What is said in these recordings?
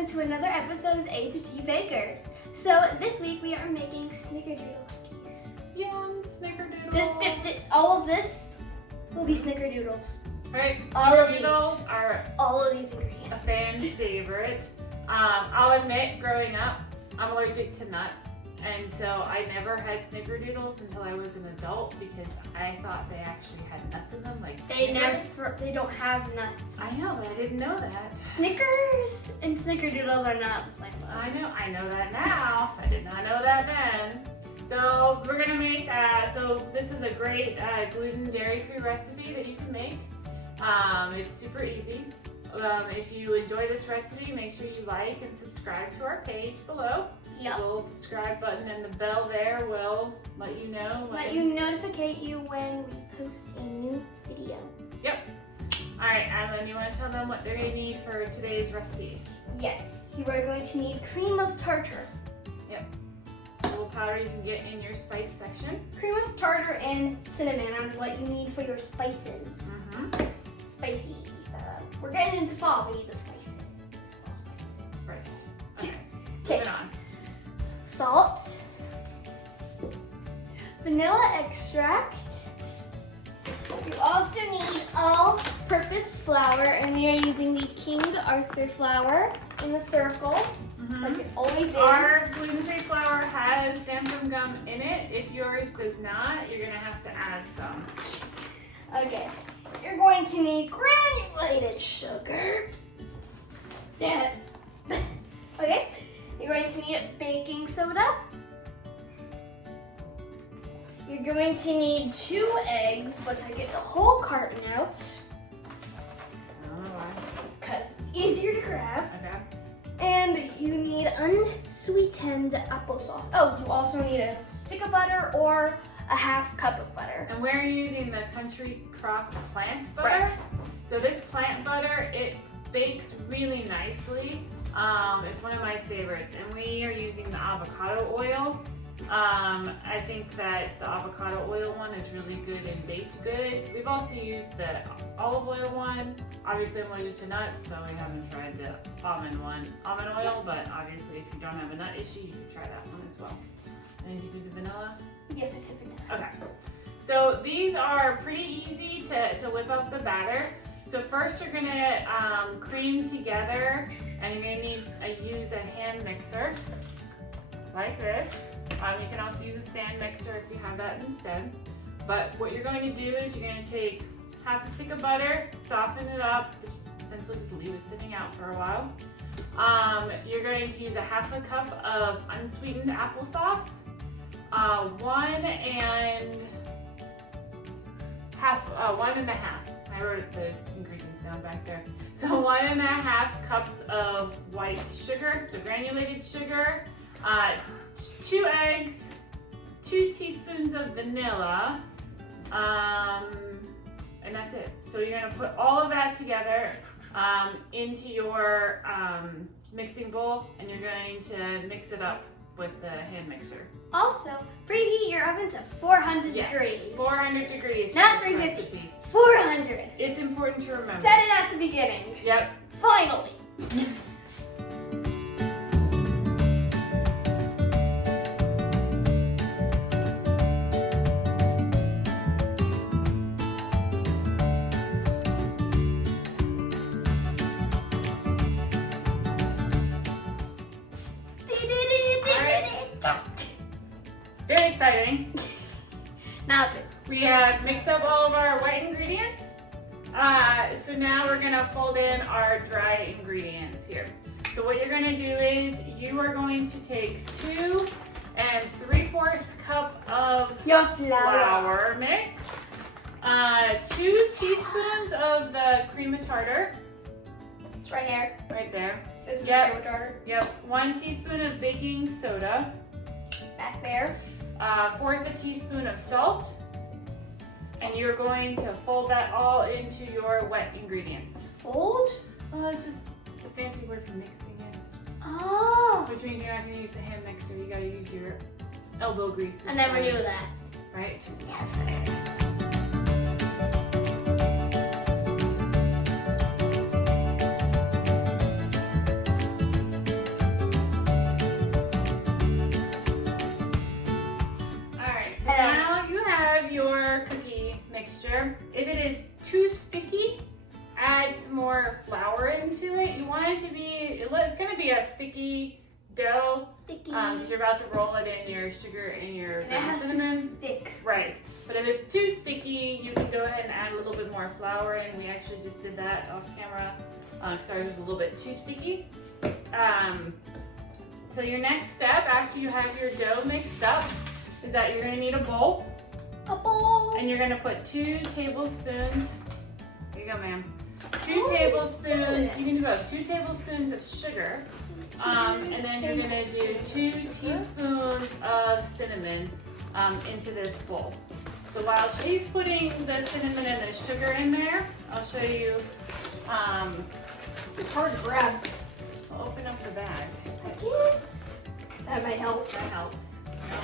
welcome to another episode of A.to.T Bakers. So this week we are making snickerdoodle cookies. Yum, snickerdoodles. All of this will be snickerdoodles. Right, All of snickerdoodles these. are All of these a ingredients. fan favorite. I'll admit, growing up, I'm allergic to nuts, and so I never had snickerdoodles until I was an adult because I thought they actually had nuts in them, like They Snickers. they don't have nuts. I know, but I didn't know that. Snickers and snickerdoodles are not the same. I know that now. I did not know that then. So we're gonna make, so this is a great gluten dairy-free recipe that you can make. It's super easy. If you enjoy this recipe, make sure you like and subscribe to our page below. Yep. There's a little subscribe button and the bell there will let you know. Notify you when we post a new video. Yep. All right, Adeline, you want to tell them what they're going to need for today's recipe? Yes, you are going to need cream of tartar. Yep. A little powder you can get in your spice section. Cream of tartar and cinnamon is what you need for your spices. Mm-hmm. Spicy stuff. We're getting into fall, we need the spices. It's fall spicy. Right. Okay. Okay. Moving on. Salt. Vanilla extract. You also need all-purpose flour, and we are using the King Arthur flour in the circle, like it always is. Our gluten-free flour has xanthan gum in it. If yours does not, you're going to have to add some. Okay, you're going to need granulated sugar. Yeah. Okay, you're going to need baking soda. You're going to need 2 eggs, but I get the whole carton out I don't know why. because it's easier to grab. Okay. And you need unsweetened applesauce. Oh, you also need a stick of butter or a half cup of butter. And we're using the Country Crock plant butter. Right. So this plant butter, it bakes really nicely. It's one of my favorites, and we are using the avocado oil. I think that the avocado oil one is really good in baked goods. We've also used the olive oil one. Obviously I'm allergic to nuts, so we haven't tried the almond oil, but obviously if you don't have a nut issue, you can try that one as well. And did you do the vanilla? Yes, it's a vanilla. Okay. So these are pretty easy to whip up the batter. So first you're gonna cream together, and you're gonna need use a hand mixer like this. You can also use a stand mixer if you have that instead. But what you're going to do is you're going to take half a stick of butter, soften it up, essentially just leave it sitting out for a while. You're going to use a half a cup of unsweetened applesauce, 1 and a half. I wrote the ingredients down back there. So 1.5 cups of white sugar, so granulated sugar, 2 eggs, 2 teaspoons of vanilla, and that's it. So you're gonna put all of that together into your mixing bowl, and you're going to mix it up with the hand mixer. Also, preheat your oven to 400 degrees. 400 degrees. Not for this 350. recipe. 400. It's important to remember. Set it at the beginning. Yep. Finally. Very exciting. Now, We have mixed up all of our white ingredients. So now we're gonna fold in our dry ingredients here. So what you're gonna do is you are going to take 2 3/4 cup of your flour mix, 2 teaspoons of the cream of tartar, It's right here. right there. This is Yep. the cream of tartar. Yep, 1 teaspoon of baking soda, Back there. 1/4 a teaspoon of salt, and you're going to fold that all into your wet ingredients. Fold. Well, that's just a fancy word for mixing it, Oh. which means you're not going to use the hand mixer. You got to use your elbow grease this I never time, knew that. right? Yes. mixture. If it is too sticky, add some more flour into it. You want it to be, it's gonna be a sticky dough. Sticky. Because you're about to roll it in your sugar and your And it has cinnamon. to stick. Right. But if it's too sticky, you can go ahead and add a little bit more flour in. We actually just did that off camera because ours was a little bit too sticky. So your next step after you have your dough mixed up is that you're gonna need a bowl. A bowl. And you're gonna put 2 tablespoons, here you go ma'am, 2 Oh, tablespoons, you can do about 2 tablespoons of sugar. And then you're gonna do 2 teaspoons of cinnamon into this bowl. So while she's putting the cinnamon and the sugar in there, I'll show you, It's hard to grab. I'll open up the bag. I can't. That might help. That helps. No,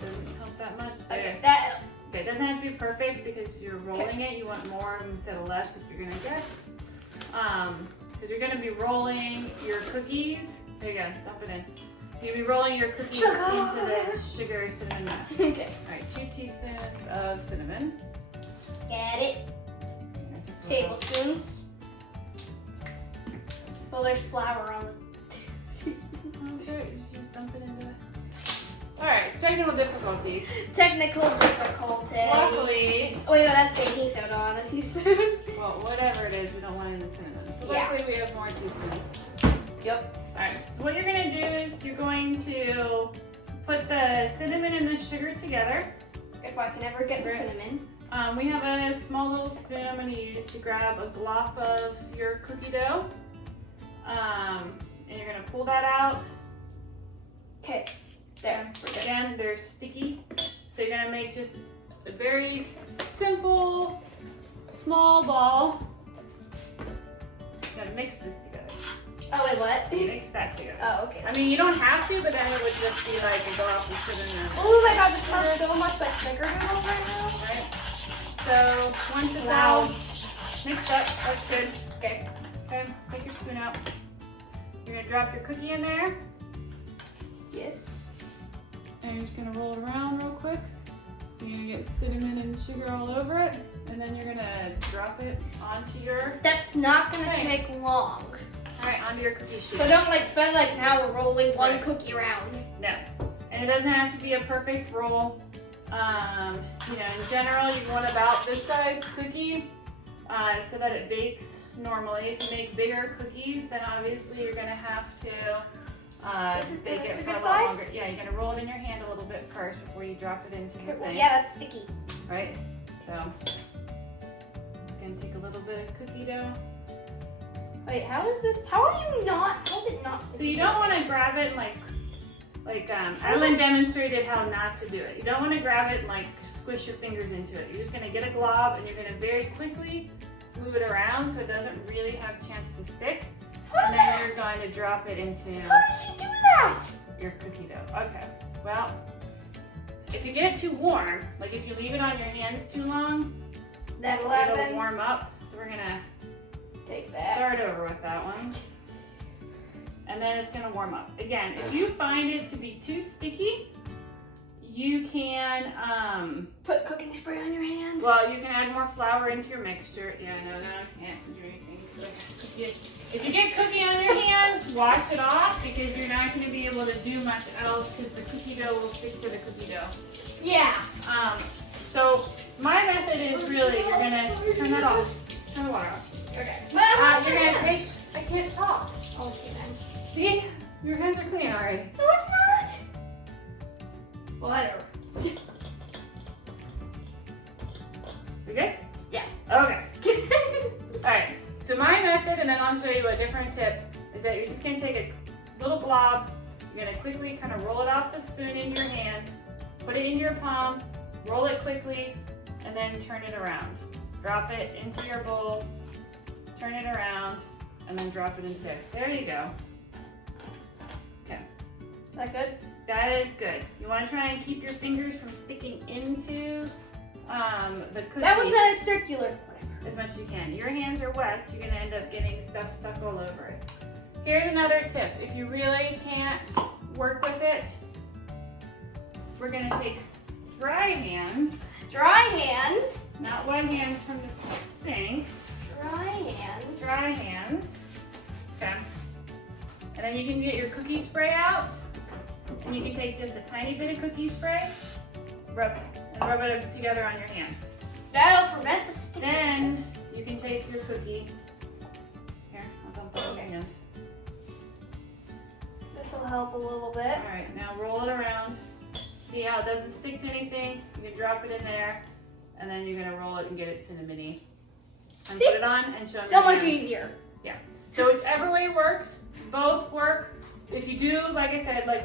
doesn't help that much. Okay, There. that helps. Okay, it doesn't have to be perfect because you're rolling it. You want more instead of less if you're gonna guess. Because you're gonna be rolling your cookies. There you go, dump it in. You're gonna be rolling your cookies into this sugar cinnamon mess. Okay. All right, 2 teaspoons of cinnamon. Get it. Tablespoons. Well, there's flour on the teaspoon. Just dump it into it. All right, technical difficulties. Technical difficulty. Luckily, Oh, wait, no, that's baking soda on a teaspoon. well, whatever it is, we don't want it in the cinnamon. So Yeah. luckily we have more teaspoons. Yep. All right, so what you're gonna do is you're going to put the cinnamon and the sugar together. If I can ever get the Right. cinnamon. We have a small little spoon I'm gonna use to grab a glop of your cookie dough. And you're gonna pull that out. Okay. There. We're good. Again, they're sticky. So you're gonna make just a very simple, small ball. You're gonna mix this together. Oh, wait, what? Mix that together. Oh, okay. I mean, you don't have to, but then it would just be like a glop of cinnamon. Oh my god, this smells so much like Snickerdoodles right now. Right? So once it's all mixed up, that's good. Okay. Okay, take your spoon out. You're gonna drop your cookie in there. Yes. And you're just gonna roll it around real quick. You're gonna get cinnamon and sugar all over it. And then you're gonna drop it onto your, Step's not gonna Okay. take long. all right, onto your cookie sheet. So don't like spend like an hour rolling one Right. cookie around. No. And it doesn't have to be a perfect roll. You know, in general, you want about this size cookie so that it bakes normally. If you make bigger cookies, then obviously you're gonna have to bake this it a for a good lot size? longer. Yeah, you're gonna roll it in your hand a little bit first before you drop it into the Well, thing. yeah, that's sticky. Right? So, it's gonna take a little bit of cookie dough. Wait, how is this? How are you not? How is it not sticky? So you don't want to grab it like Ellen demonstrated how not to do it. You don't want to grab it and like squish your fingers into it. You're just gonna get a glob and you're gonna very quickly move it around so it doesn't really have a chance to stick. How And does then that? you're going to drop it into How does she do that? your cookie dough. Okay, well, if you get it too warm, like if you leave it on your hands too long, That'll it'll happen. warm up. So we're gonna Take that. start over with that one. And then it's gonna warm up. Again, if you find it to be too sticky, you can, Put cooking spray on your hands. well, you can add more flour into your mixture. Yeah, no, I can't do anything. If you get cookie on your hands, wash it off because you're not gonna be able to do much else because the cookie dough will stick to the cookie dough. Yeah. So my method is really, you're gonna turn that off. Turn the water off. Okay. You're gonna take, I can't talk. Oh, see then. see, your hands are clean already. No, it's not. Well, whatever. You good? Yeah. Okay. Alright, so my method, and then I'll show you a different tip, is that you're just going to take a little blob, you're going to quickly kind of roll it off the spoon in your hand, put it in your palm, roll it quickly, and then turn it around. Drop it into your bowl, turn it around, and then drop it into there. There you go. Okay. That good? That is good. You want to try and keep your fingers from sticking into the cookie. That was a circular. As much as you can. Your hands are wet, so you're gonna end up getting stuff stuck all over it. Here's another tip. If you really can't work with it, we're gonna take dry hands. Dry hands. Not from the sink. Dry hands. Dry hands. Okay. And then you can get your cookie spray out. And you can take just a tiny bit of cookie spray, rub it together on your hands. That'll prevent the stick. Then you can take your cookie. Here, I'll dump it on your hand. This will help a little bit. All right, now roll it around. See how it doesn't stick to anything? You can drop it in there, and then you're gonna roll it and get it cinnamony. And See? put it on and show them So your much hands. easier. Yeah. So whichever way works, both work. If you do, like I said, like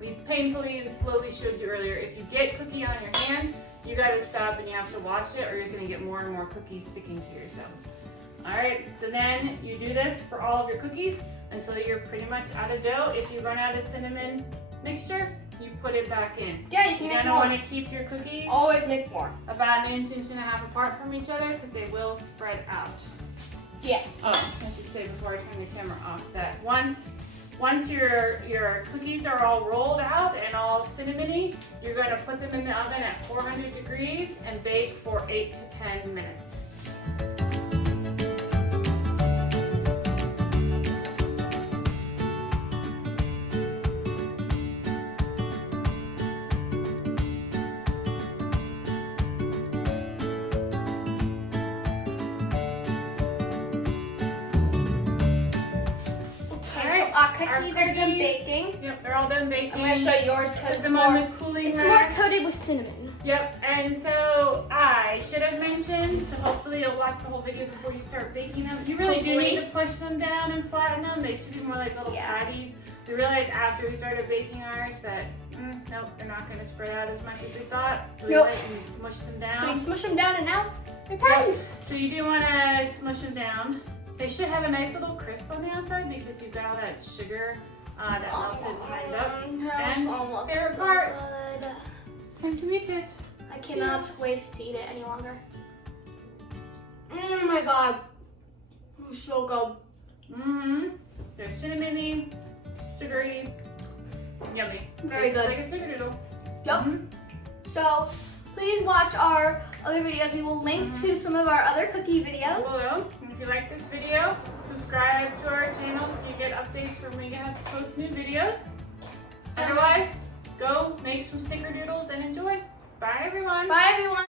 we painfully and slowly showed you earlier, if you get cookie on your hand, you gotta stop and you have to watch it or you're just gonna get more and more cookies sticking to yourselves. All right, so then you do this for all of your cookies until you're pretty much out of dough. If you run out of cinnamon mixture, you put it back in. Yeah, you can You're make gonna more. wanna keep your cookies Always make more. about an inch and a half apart from each other because they will spread out. Yes. Oh, I should say before I turn the camera off that once your cookies are all rolled out and all cinnamony, you're going to put them in the oven at 400 degrees and bake for 8 to 10 minutes. Our cookies are done baking. Yep, they're all done baking. I'm going to show yours because Put it's them on more, the cooling it's rack. more coated with cinnamon. Yep, and so I should have mentioned, so hopefully you'll watch the whole video before you start baking them. You really do need to push them down and flatten them. They should be more like little patties. We realized after we started baking ours that, nope, they're not going to spread out as much as we thought. So we went and we smushed them down. So you smush them down and now they're patties. So you do want to smush them down. They should have a nice little crisp on the outside because you've got all that sugar that melted lined up. And they're apart. Time to eat it. I cannot wait to eat it any longer. Oh my god. It's so good. Mm-hmm. They're cinnamony, sugary, yummy. Very good. Just like a snickerdoodle. Yep. Mm-hmm. So please watch our other videos. We will link to some of our other cookie videos. Below. If you like this video, subscribe to our channel so you get updates when we have to post new videos. Otherwise, go make some snickerdoodles and enjoy. Bye everyone. Bye everyone.